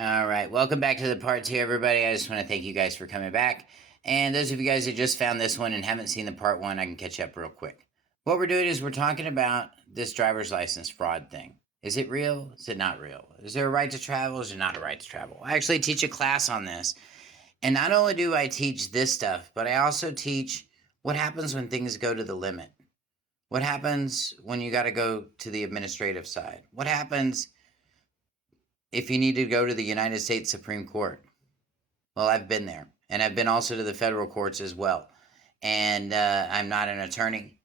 All right, welcome back to the part two, everybody. I just want to thank you guys for coming back. And those of you guys that just found this one and haven't seen the part one, I can catch up real quick. What we're doing is we're talking about this driver's license fraud thing. Is it real? Is it not real? Is there a right to travel? Is there not a right to travel? I actually teach a class on this. And not only do I teach this stuff, but I also teach what happens when things go to the limit. What happens when you got to go to the administrative side? What happens if you need to go to the United States Supreme Court? Well, I've been there, and I've been also to the federal courts as well. And I'm not an attorney,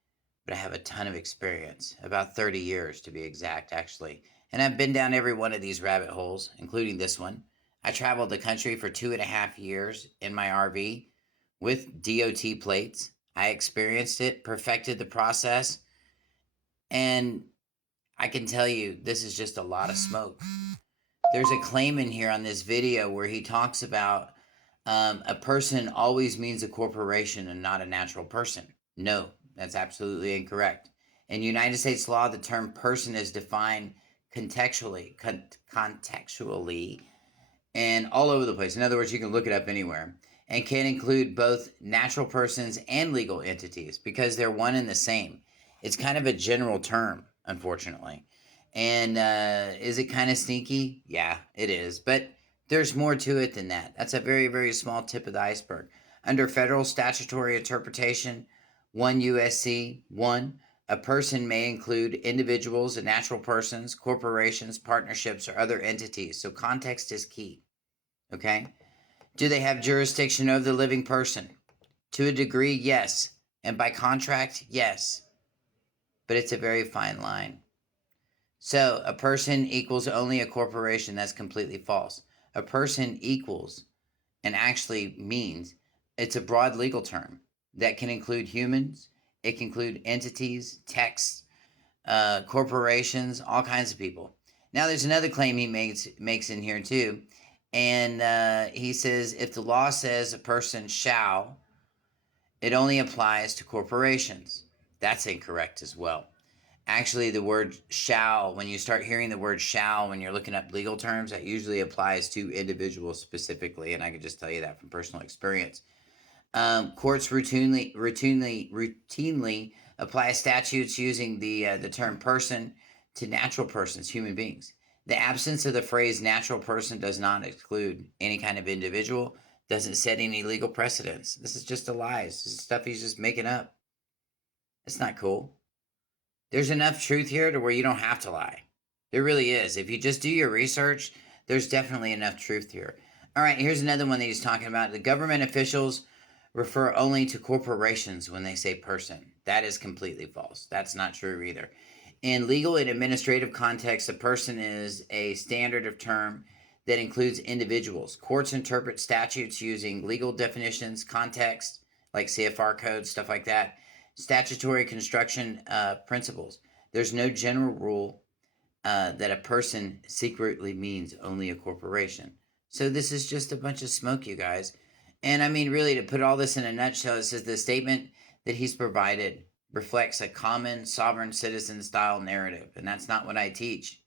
but I have a ton of experience, about 30 years to be exact, actually. And I've been down every one of these rabbit holes, including this one. I traveled the country for 2.5 years in my RV with DOT plates. I experienced it, perfected the process, and I can tell you this is just a lot of smoke. There's a claim in here on this video where he talks about a person always means a corporation and not a natural person. No, that's absolutely incorrect. In United States law, the term person is defined contextually and all over the place. In other words, you can look it up anywhere and can include both natural persons and legal entities because they're one and the same. It's kind of a general term, unfortunately. And is it kind of sneaky? Yeah, it is. But there's more to it than that. That's a very, very small tip of the iceberg. Under federal statutory interpretation, 1 USC 1, a person may include individuals and natural persons, corporations, partnerships, or other entities. So context is key. Okay? Do they have jurisdiction over the living person? To a degree, yes. And by contract, yes. But it's a very fine line. So a person equals only a corporation. That's completely false. A person equals and actually means it's a broad legal term that can include humans. It can include entities, texts, corporations, all kinds of people. Now, there's another claim he makes in here too. And he says if the law says a person shall, it only applies to corporations. That's incorrect as well. Actually, the word shall, when you start hearing the word shall, when you're looking up legal terms, that usually applies to individuals specifically. And I can just tell you that from personal experience. Courts routinely apply statutes using the term person to natural persons, human beings. The absence of the phrase natural person does not exclude any kind of individual, doesn't set any legal precedents. This is just a lie. This is stuff he's just making up. It's not cool. There's enough truth here to where you don't have to lie. There really is. If you just do your research, there's definitely enough truth here. All right, here's another one that he's talking about. The government officials refer only to corporations when they say person. That is completely false. That's not true either. In legal and administrative context, a person is a standard of term that includes individuals. Courts interpret statutes using legal definitions, context, like CFR codes, stuff like that, statutory construction principles. There's no general rule that a person secretly means only a corporation. So this is just a bunch of smoke, you guys. And I mean, really, to put all this in a nutshell, it says the statement that he's provided reflects a common sovereign citizen style narrative. And that's not what I teach.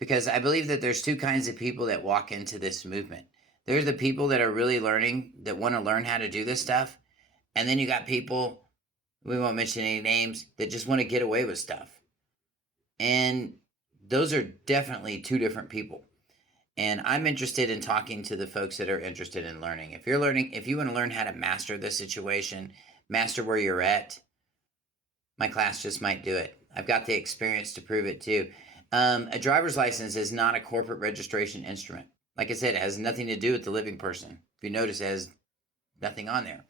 Because I believe that there's two kinds of people that walk into this movement. There's the people that are really learning, that want to learn how to do this stuff. And then you got people, we won't mention any names, that just want to get away with stuff. And those are definitely two different people. And I'm interested in talking to the folks that are interested in learning. If you want to learn how to master this situation, master where you're at, my class just might do it. I've got the experience to prove it too. A driver's license is not a corporate registration instrument. Like I said, it has nothing to do with the living person. If you notice, it has nothing on there.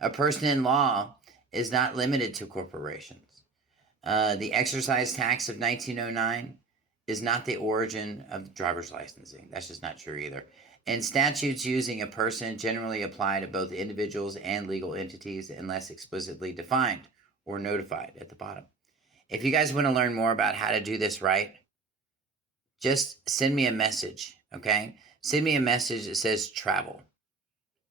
A person in law is not limited to corporations. The excise tax of 1909 is not the origin of driver's licensing. That's just not true either. And statutes using a person generally apply to both individuals and legal entities unless explicitly defined or notified at the bottom. If you guys want to learn more about how to do this right, just send me a message, okay? Send me a message that says travel,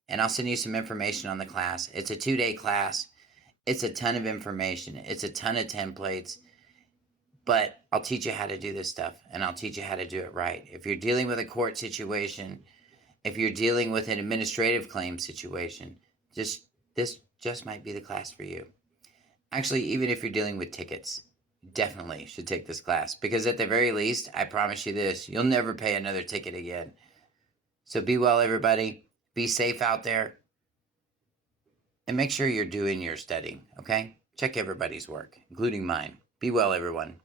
and I'll send you some information on the class. It's a 2-day class. It's a ton of information. It's a ton of templates. but I'll teach you how to do this stuff, and I'll teach you how to do it right. If you're dealing with a court situation, if you're dealing with an administrative claim situation, this just might be the class for you. Actually, even if you're dealing with tickets, definitely should take this class, because at the very least, I promise you this, you'll never pay another ticket again. So be well, everybody. Be safe out there. And make sure you're doing your studying, okay? Check everybody's work, including mine. Be well, everyone.